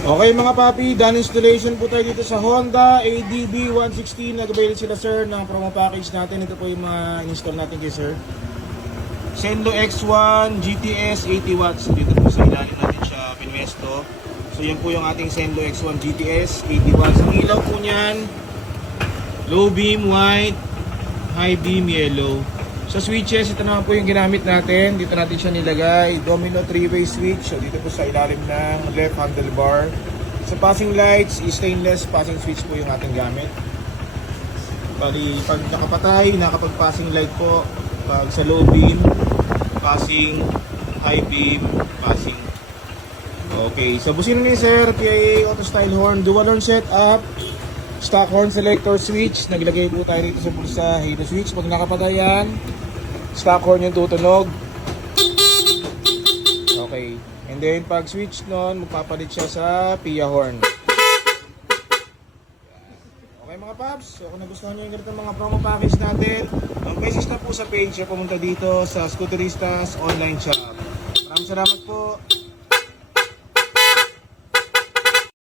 Okay mga papi, done installation po tayo dito sa Honda ADB 116. Nag-avail sila sir ng promo package natin. Ito po yung mga install natin kay sir. Sendo X1 GTS 80 watts. Dito po sa ilalim natin siya pinwesto. So yan po yung ating Sendo X1 GTS 80 watts. Ang ilaw po niyan, low beam white, high beam yellow. Sa switches, ito naman po yung ginamit natin. Dito natin siya nilagay. Domino 3-way switch. So dito po sa ilalim ng left handlebar. Sa passing lights, stainless passing switch po yung ating gamit. Bali, pag nakapatay, nakapag-passing light po. Pag sa low beam, passing, high beam, passing. Okay, so busina ni sir, PIA auto style horn, dual horn setup. Stock horn selector switch. Naglagay po tayo dito sa bulsa. Halo switch. Pag nakapatay yan, stock horn yung tutunog. Okay. And then pag switch nun, magpapalit siya sa PIA horn. Okay mga paps. So kung nagustuhan nyo yung ganito mga promo package natin, ang message na po sa page, pumunta dito sa Scooteristas online shop. Maraming salamat po.